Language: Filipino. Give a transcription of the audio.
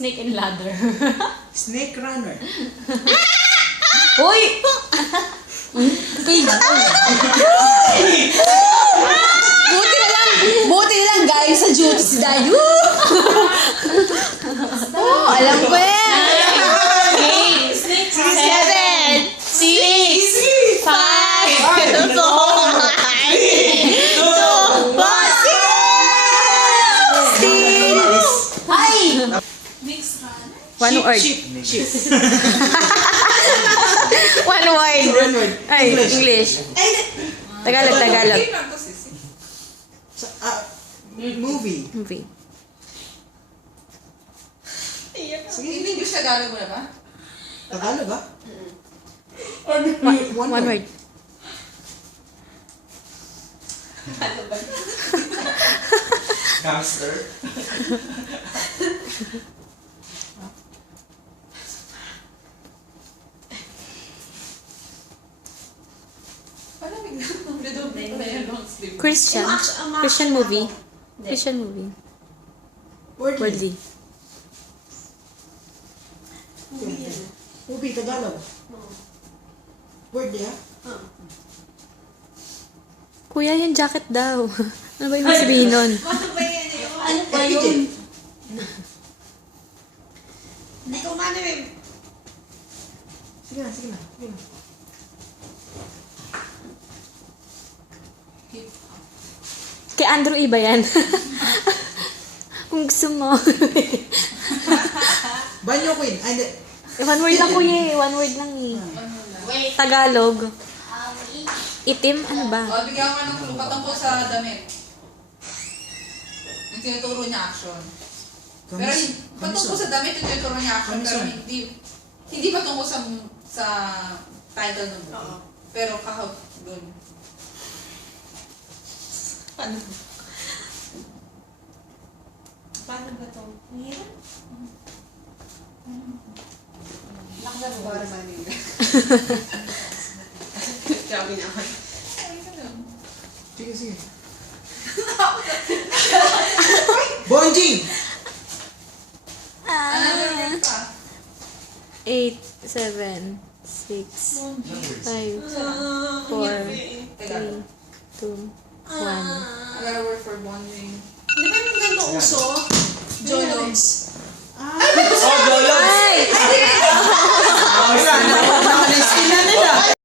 Snake and ladder. Snake runner. Uy! Buti na lang guys sa duty si Dayo. Oh, alam ko yan. 8, 7, 6, 5, 4, 3, 2, 1. Ay! One word. Chip. One word. One word. Ay, English. Tagalog. Movie. Movie. Sige. English Tagalog mo na ba? Tagalog ba? One word. Gangster. Paano bigla long sleeve? Christian. Christian movie. Christian movie. Worldly. Movie, Tagalog. Word niya? Kuya, yung jacket daw. Ano ba yung sabihin nun? Ano ba yun? Hindi ko man eh. Sige na. Kay Andrew iba yan. Kung gusto mo. Banyo Queen. Ay, hindi. One word lang kuya eh. One word lang eh. Wait. Tagalog. Itim, ano ba? O, bigyan ko ng clue. Patungkol sa damit. Yung tinuturo niya action. Pero patungkol sa damit yung tinuturo niya action. Pero hindi patungkol sa title ng book. Pero kahap dun. Paano ba ito? Mahirap? Laksa mo ba? Sabi naman. Sige. Bonjing! Another word pa. 8, 7, 6, 5, 4, 3, 2, 1. Another word for bonding. Di ba yung ganito uso? Jolos.